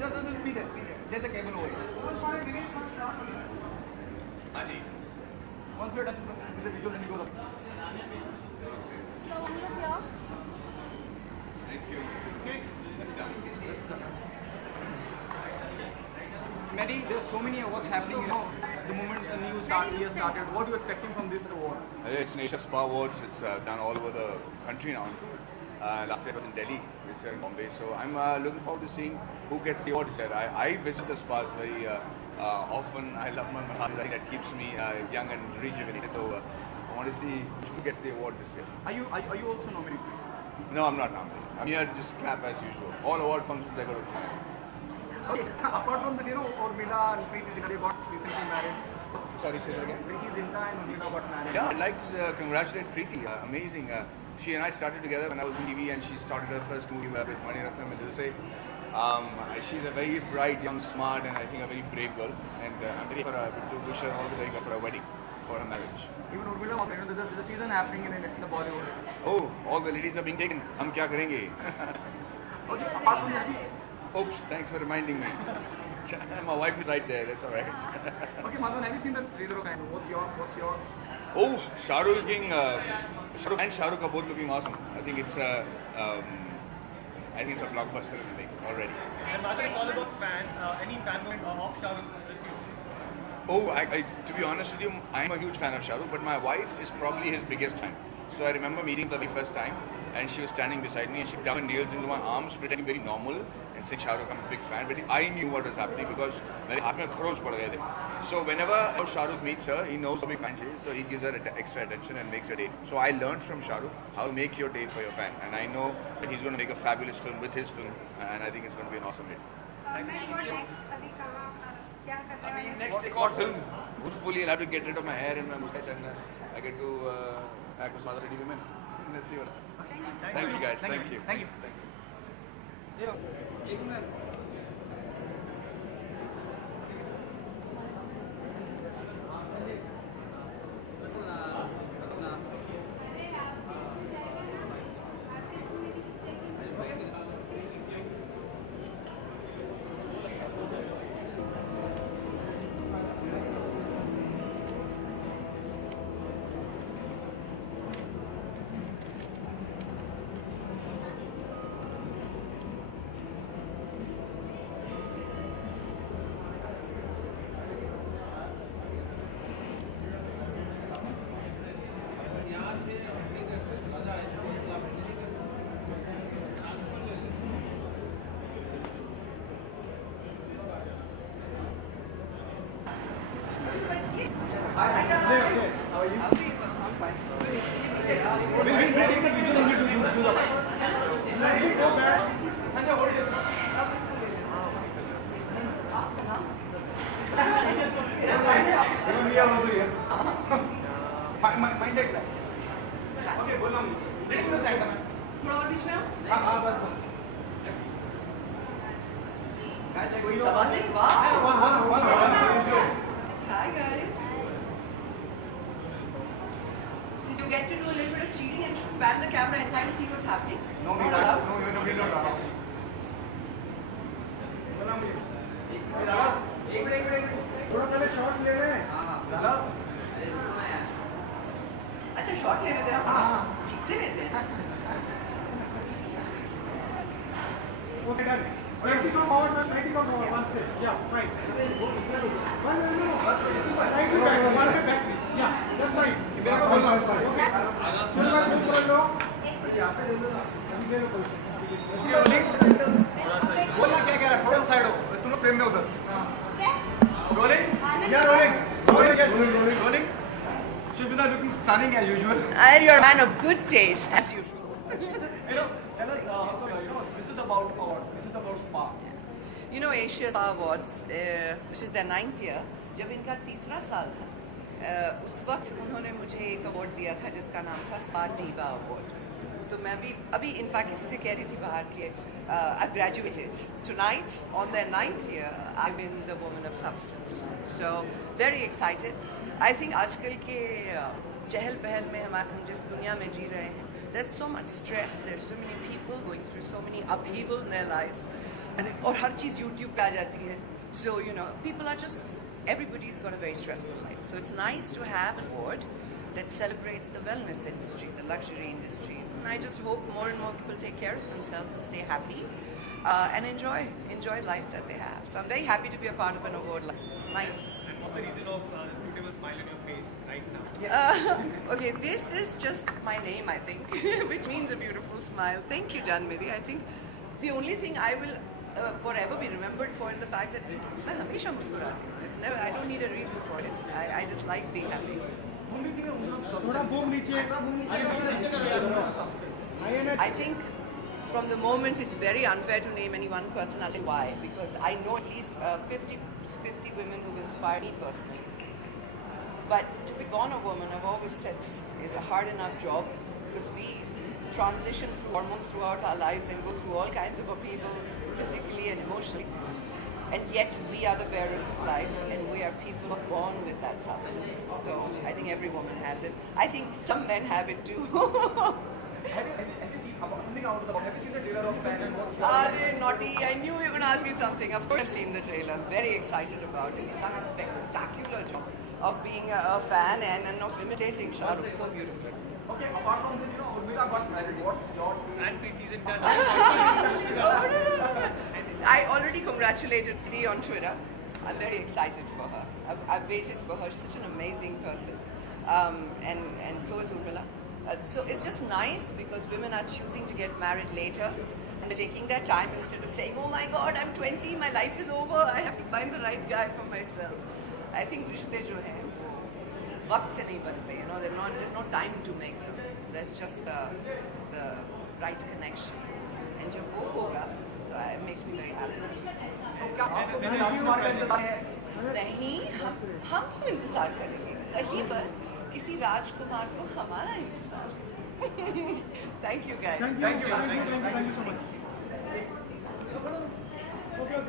Just be there. There's a cable over here. Aji. Once you're done with the video, then you go up. So when you're here, Thank you. Okay. That's done. Mehdi, there's so many awards happening, the moment the new year started. What are you expecting from this award? It's Asia Spa Awards. It's done all over the country now. Last year it was in Delhi, this year in Bombay. So I'm looking forward to seeing who gets the awards there. I visit the spas very often. I love my massage. I think that keeps me young and rejuvenated. So I want to see who gets the award this year. Are you also nominated? No, I'm not nominated. I'm here to just clap as usual. All award functions I go to. Okay. Apart from this, Urmila and Preeti Zinta, they got recently married. Sorry, say that again. Preeti Zinta and Urmila got married. Yeah, I'd like to congratulate Preeti. Amazing. She and I started together when I was in TV, and she started her first movie with Mani Ratnam and Dilse. She's a very bright, young, smart, and I think a very brave girl. And I'm ready to wish her all the very best for her wedding, for her marriage. Even Urmila, there's a season happening in the Bollywood. Oh, all the ladies are being taken. हम क्या करेंगे? Okay, apart from that, Oops, thanks for reminding me. My wife is right there. That's all right. okay, Madhavan, have you seen the trailer of Kaino? What's your? Oh, Shah Rukh looking, Shah Rukh and Shah Rukh are both looking awesome. I think it's a blockbuster in the making already. And Madhavan, it's all about any fan moment of Shah Rukh with you? Oh, to be honest with you, I'm a huge fan of Shah Rukh, but my wife is probably his biggest fan. So I remember meeting the very first time, and she was standing beside me, and she dumped her nails into my arms, pretending very normal, and saying, Shah Rukh, I'm a big fan. But I knew what was happening because मेरे हाथ में खरोच पड़ गए थे. So whenever Shah Rukh meets her, he knows how big fan she is, so he gives her extra attention and makes her day. So I learned from Shah Rukh how to make your day for your fan, and I know that he's going to make a fabulous film with his film, and I think it's going to be an awesome hit. Next एक और film. Hopefully I'll have to get rid of my hair and my mustache, and I get to act with Mother Ready Women. Let's see what happens. Thank you guys. Thank you. Thank you. Mind that. Okay, बोल रहा हूँ. Let me side में. थोड़ा और बीच में आओ. हाँ बस. कोई सवाल नहीं. वाह. Hi guys. So you get to do a little bit of cheating and pan the camera inside and see what's happening. No, we don't. थोड़ा पहले शॉट ले रहे हैं. अच्छा शॉट ले लेते हैं. हाँ. ठीक से लेते हैं. Okay, done. 20 come forward, man. 20 come forward. One step. Yeah, right. One, no. Right to back. One step back, please. Yeah, that's fine. मेरे को बोलना है. Okay. चलो मैं कुछ कर लो. यहाँ पे ले लो ना. अभी ले लो कोई. बोलना क्या कह रहा है? थोड़ा साइड हो. तुम लोग फ्रेम में उधर. Rolling? Yeah, rolling. Rolling. Shubhita looking stunning as usual. And you're a man of good taste as usual. Tell us, this is about award. This is about spa. You know Asia Spa Awards, which is their 9th year. जब इनका 3रा साल था, उस वक्त उन्होंने मुझे एक award दिया था जिसका नाम था स्पा डीवा अवार्ड. तो मैं भी अभी इनफैक्ट किसी से कह रही थी बाहर कि I've graduated. Tonight, on their 9th year, I've been the woman of substance. So, very excited. I think आजकल के चहल पहल में हम जिस दुनिया में जी रहे हैं, there's so much stress, there's so many people going through so many upheavals in their lives. और हर चीज़ YouTube पे आ जाती है. So you know, people are just, everybody's got a very stressful life. So it's nice to have an award that celebrates the wellness industry, the luxury industry. And I just hope more and more people take care of themselves and stay happy and enjoy life that they have. So I'm very happy to be a part of an award like nice. And what's the reason of the beautiful smile on your face right now? Okay, this is just my name, I think, which means a beautiful smile. Thank you, Janmiri. I think the only thing I will forever be remembered for is the fact that मैं हमेशा मुस्कुराती हूँ. It's never, I don't need a reason for it. I just like being happy. थोड़ा boom नीचे. I think from the moment it's very unfair to name any one person. I'll tell you why. Because I know at least 50 women who've inspired me personally. But to be born a woman, I've always said, is a hard enough job because we transition through hormones throughout our lives and go through all kinds of upheavals physically and emotionally. And yet we are the bearers of life and we are people born with that substance. So I think every woman has it. I think some men have it too. Have you seen something out of the box? Have you seen the trailer of Fan and what's your Are naughty. I knew you were going to ask me something. Of course I've seen the trailer. I'm very excited about it. He's done a spectacular job of being a fan and of imitating Shah Rukh so beautifully. Okay, apart from this, Urmila got married. What's your and Preeti isn't done? I already congratulated Preeti on Twitter. I'm very excited for her. I've waited for her. She's such an amazing person. And so is Urmila. So it's just nice because women are choosing to get married later and taking their time instead of saying, oh my God, I'm 20, my life is over, I have to find the right guy for myself. I think रिश्ते जो हैं वक्त से नहीं बनते, you know, there's no time to make them. There's just the right connection. And जब वो होगा, so it makes me very happy. नहीं, हम क्यों इंतजार करेंगे? कहीं पर किसी राजकुमार को हमारा इंतजार. Thank you guys. Thank you so much. Okay.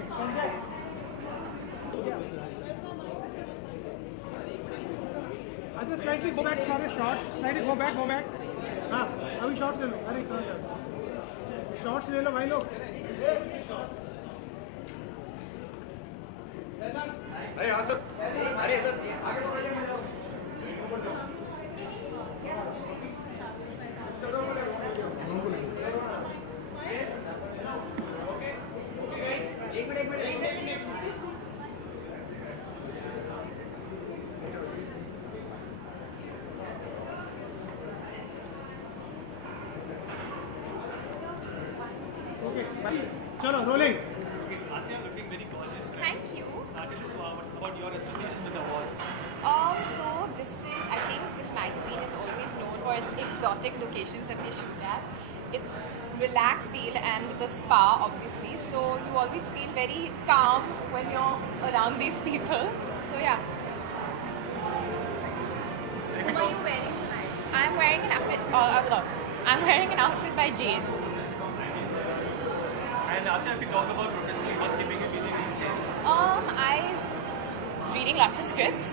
I just slightly go back for a shot. Slightly go back. हाँ, अभी शॉट्स ले लो. अरे कहाँ जा? शॉट्स ले लो भाई लोग. अरे हाँ सर. अरे इधर. Okay. चलो rolling. Atia, looking very gorgeous. Thank you. Tell us about your association with the awards. So I think this magazine is always known for its exotic locations that they shoot at. It's relaxed feel and the spa obviously. So you always feel very calm when you're around these people. So yeah. What are you wearing tonight? I'm wearing an outfit. I'm wearing an outfit by Jane. And Atia, if you talk about professionally, what's keeping you busy these days? I'm reading lots of scripts.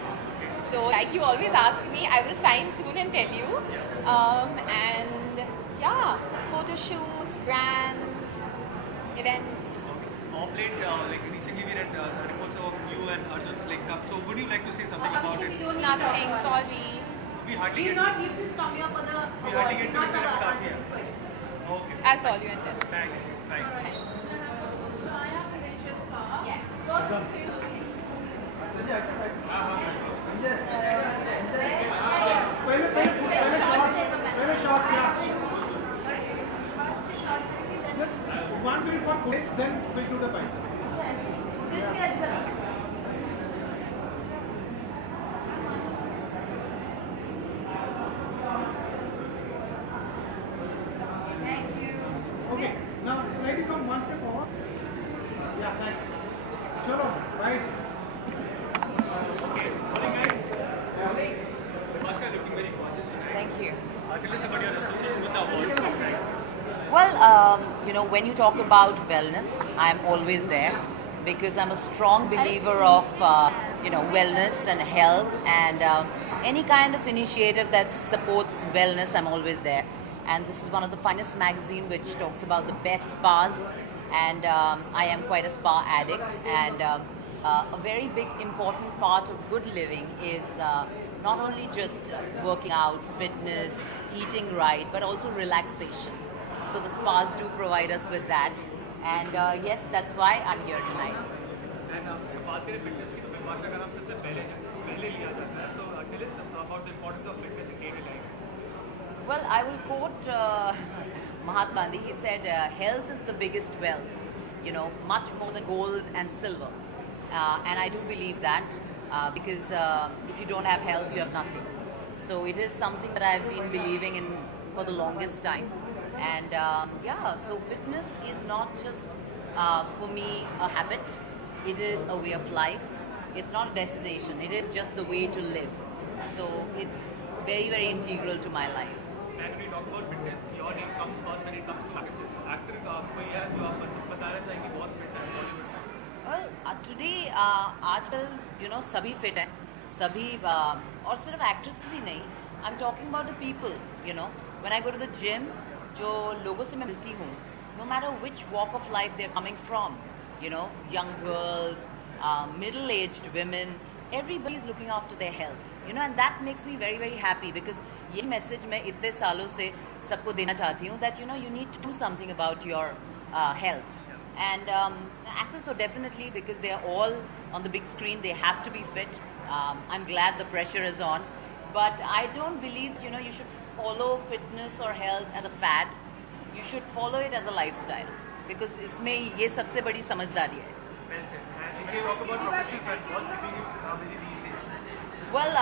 So, like you always ask me, I will sign soon and tell you. And yeah, photo shoots, brands, events. Of late, like recently we read reports of you and Arjun's link up. So would you like to say something about it? Nothing, sorry. We hardly You get not you just come here for the we hardly award, get to not the interact with answer Atia. this question. Okay. I'll call you and tell. Thanks. Bye. So I have to finish this part. Yes. What do you पहले shot Just 1 minute for footage, then we'll do the fight. Okay, now slightly come one step forward. Yeah, thanks. Chalo, right. Okay. Morning, guys. Bhaskar looking very gorgeous tonight. Thank you. Tell us about your association with the awards. Well, when you talk about wellness, I'm always there because I'm a strong believer of, wellness and health and any kind of initiative that supports wellness, I'm always there. And this is one of the finest magazine which talks about the best spas and I am quite a spa addict. And a very big important part of good living is not only just working out, fitness, eating right, but also relaxation. So the spas do provide us with that. And yes, that's why I'm here tonight. And बात करें fitness की तो मैं बात अगर आप सबसे पहले लिया जाता है तो tell us about the importance of fitness in daily life. Well, I will quote Mahatma Gandhi. He said, health is the biggest wealth, you know, much more than gold and silver. And I do believe that because if you don't have health, you have nothing. So it is something that I've been believing in for the longest time. And yeah, so fitness is not just for me a habit, it is a way of life. It's not a destination, it is just the way to live. So it's very, very integral to my life. And when we talk about fitness, your name comes first when it comes to actresses. Actor कोई है जो आप बताना चाहेंगे बहुत fit है बॉलीवुड में? Well, today आजकल you know सभी fit हैं, सभी और सिर्फ actresses ही नहीं. I'm talking about the people, you know. When I go to the gym, जो लोगों से मैं मिलती हूँ, no matter which walk of life they're coming from, you know, young girls, middle-aged women, everybody is looking after their health, you know, and that makes me very, very happy because ये message मैं इतने सालों से सबको देना चाहती हूँ that you know you need to do something about your health. And actors, so definitely because they are all on the big screen, they have to be fit. I'm glad the pressure is on, but I don't believe you know you should follow fitness or health as a fad. You should follow it as a lifestyle because इसमें ये सबसे बड़ी समझदारी है. Well said. And if you talk about professional front, what's keeping you busy these days? Well,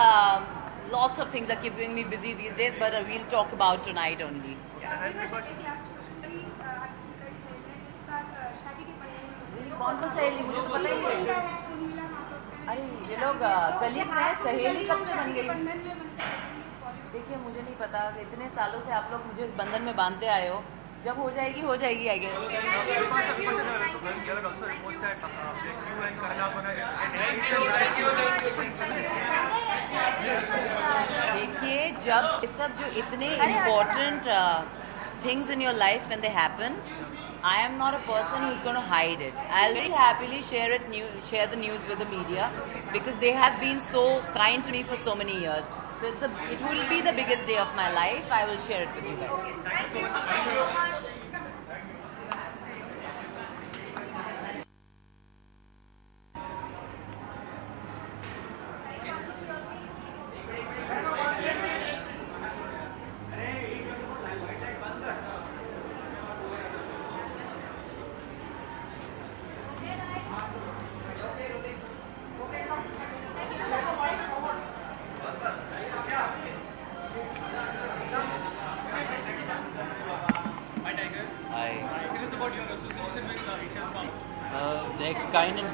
lots of things are keeping me busy these days, but we'll talk about tonight only. And before कौन सा सहेली मुझे तो पता ही नहीं. अरे ये लोग कलीग हैं, सहेली कब से बन गई? देखिए मुझे नहीं पता, इतने सालों से आप लोग मुझे इस बंधन में बांधते आए हो. जब हो जाएगी आई गेस. देखिए जब ये सब जो इतने important things in your life when they happen, I am not a person who's going to hide it. I'll very happily share the news with the media because they have been so kind to me for so many years. So it will be the biggest day of my life. I will share it with you guys.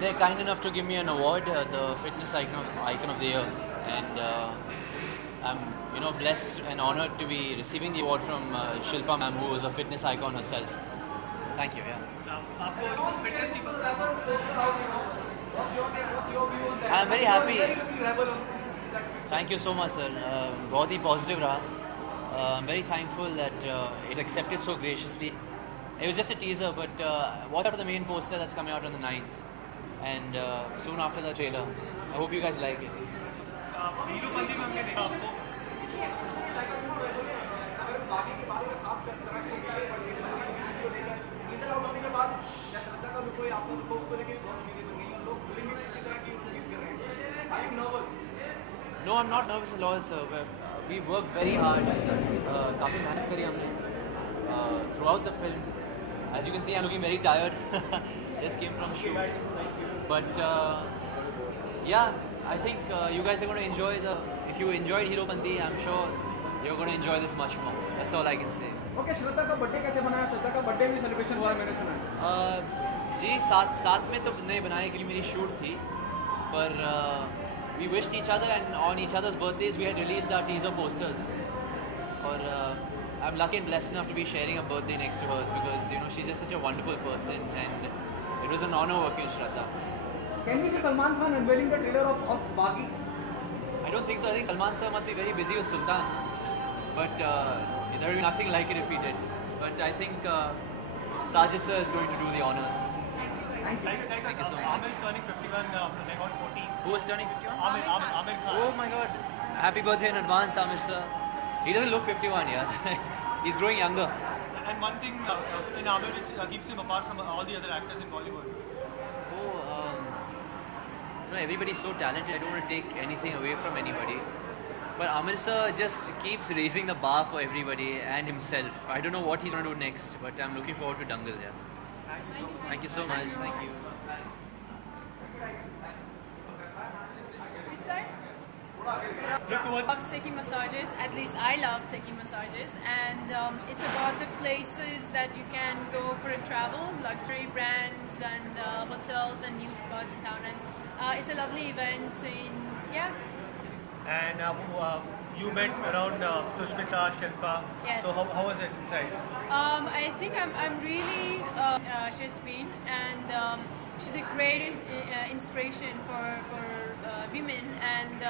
They're kind enough to give me an award, the Fitness Icon of the Year, and I'm blessed and honored to be receiving the award from Shilpa ma'am, who is a fitness icon herself. So, thank you. Yeah. I'm very happy. Thank you so much, sir. बहुत ही positive रहा. I'm very thankful that it was accepted so graciously. It was just a teaser, but watch out for the main poster that's coming out on the 9th. And soon after the trailer. I hope you guys like it. No, I'm not nervous at all, sir. We worked very hard. काफी मेहनत करी हमने throughout the film. As you can see, I'm looking very tired. Just came from shoot. But yeah, I think you guys are going to enjoy if you enjoyed Heropanti, I'm sure you're going to enjoy this much more. That's all I can say. Okay, श्रद्धा का birthday कैसे बनाया? श्रद्धा का birthday भी celebration हुआ मैंने सुना. जी साथ में तो नहीं बनाए क्योंकि मेरी शूट थी, पर we wished each other and on each other's birthdays we had released our teaser posters. Or I'm lucky and blessed enough to be sharing a birthday next to hers because she's just such a wonderful person and it was an honor working with Shraddha. Can we see Salman Khan unveiling the trailer of Baghi? I don't think so. I think Salman sir must be very busy with Sultan. But there would be nothing like it if he did. But I think Sajid sir is going to do the honors. Thank you so much. Amir is turning 51 like on 14. Who is turning 51? Amir Khan. Oh my god. Happy birthday in advance, Amir sir. He doesn't look 51, yeah. He's growing younger. And one thing in Amir which keeps him apart from all the other actors in Bollywood. Everybody's so talented. I don't want to take anything away from anybody. But Amir sir just keeps raising the bar for everybody and himself. I don't know what he's going to do next, but I'm looking forward to Dangal, yeah. Thank you so much. Thank you. Loves taking massages. At least I love taking massages, and it's about the places that you can go for a travel, luxury brands and hotels and new spas in town. And it's a lovely event. And you met around Sushmita, Shilpa. Yes. So how was it inside? I think I'm really she's been, and she's a great inspiration for women, and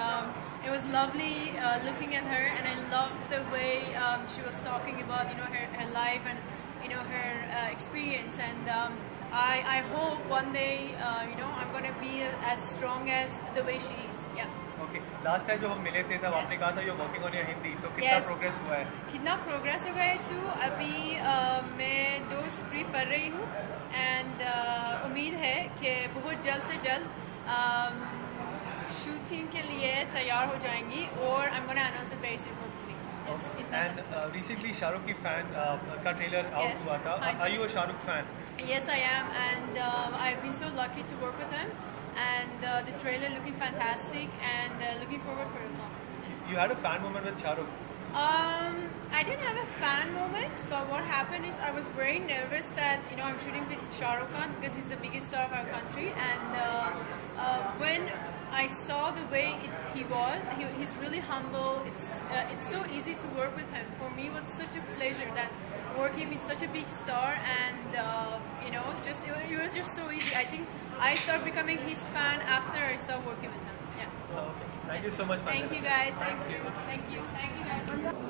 it was lovely looking at her, and I loved the way she was talking about her life and her experience, and I hope one day I'm gonna be as strong as the way she is. Yeah. Okay. Last time जब हम मिले थे तब आपने कहा था you're working on your Hindi. तो कितना Yes. progress हुआ है? कितना प्रोग्रेस हो गया है तो अभी मैं 2 स्क्रिप्ट पढ़ रही हूँ, एंड उम्मीद है कि बहुत जल्द से जल्द शूटिंग के लिए तैयार हो जाएंगी, और I'm gonna announce it very soon hopefully. Yes, इतना And सब। recently शाहरुख की fan का trailer out Yes. हुआ था. हाँ Are ji. you a Shahrukh fan? Yes, I am, and I've been so lucky to work with him, and the trailer looking fantastic, and looking forward for the film. Yes. You had a fan moment with Shahrukh. I didn't have a fan moment, but what happened is I was very nervous that I'm shooting with Shah Rukh Khan because he's the biggest star of our country, and when I saw the way he was, he's really humble. It's so easy to work with him. For me, it was such a pleasure that working with such a big star, and it was just so easy. I think I started becoming his fan after I started working with him. Yeah. Okay. Thank you so much, Thank Mandana. you guys. Thank you. Thank you. Thank you guys.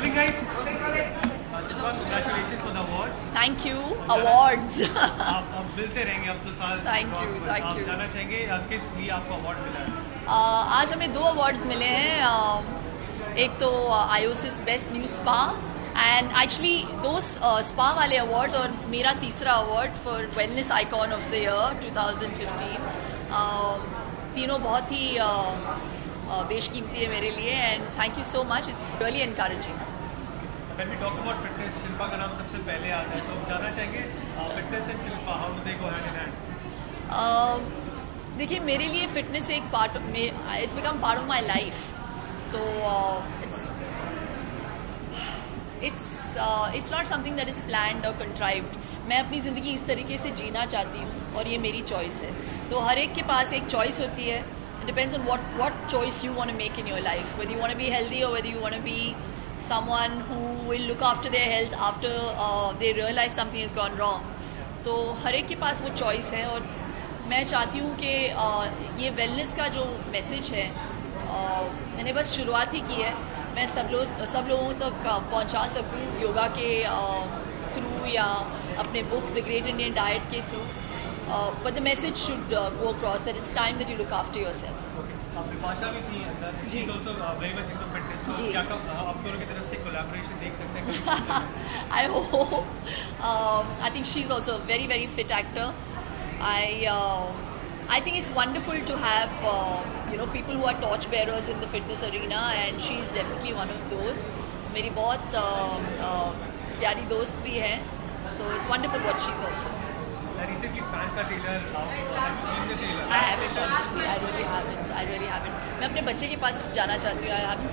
Rolling guys. Shilpa, congratulations for the awards. Thank you. Awards. आप मिलते रहेंगे अब तो साल. Thank you, thank आप you. जाना चाहेंगे किस लिए आपको अवार्ड मिला है? आज हमें 2 अवार्ड्स मिले हैं. एक तो Iosis best new spa and actually दो स्पा वाले अवार्ड्स और मेरा तीसरा award for wellness icon of the year 2015. तीनों बहुत ही बेशकीमती है मेरे लिए and thank you so much. It's really encouraging. When we talk about fitness, Shilpa का नाम सबसे पहले आता है, तो जानना चाहेंगे fitness and Shilpa, how do they go hand in hand? देखिए मेरे लिए फिटनेस एक part it's become part of my life. तो it's not something that is planned और कंट्राइव्ड. मैं अपनी ज़िंदगी इस तरीके से जीना चाहती हूँ और ये मेरी चॉइस है. तो हर एक के पास एक चॉइस होती है. It depends on what choice you want to make in your life, whether you want to be healthy or whether you want to be someone who will look after their health after they realize something has gone wrong. तो हर एक के पास वो choice है और मैं चाहती हूँ कि ये वेलनेस का जो मैसेज है मैंने बस शुरुआत ही की है. मैं सब लोगों तक पहुँचा सकूँ योगा के थ्रू या अपने book the great Indian diet के through. But the message should go across that it's time that you look after yourself. Bipasha भी थी अंदर. जी. She's also very much into fitness. तो जी. क्या कब आप दोनों की तरफ से कोलैबोरेशन देख सकते हैं? I hope. I think she's also a very, very fit actor. I think it's wonderful to have people who are torch bearers in the fitness arena, and she's definitely one of those. मेरी बहुत प्यारी दोस्त भी है, तो it's wonderful what she's also. Recently, fan का trailer out. Have you seen the trailer? I haven't honestly. I really haven't. मैं अपने बच्चे के पास जाना चाहती हूँ. I haven't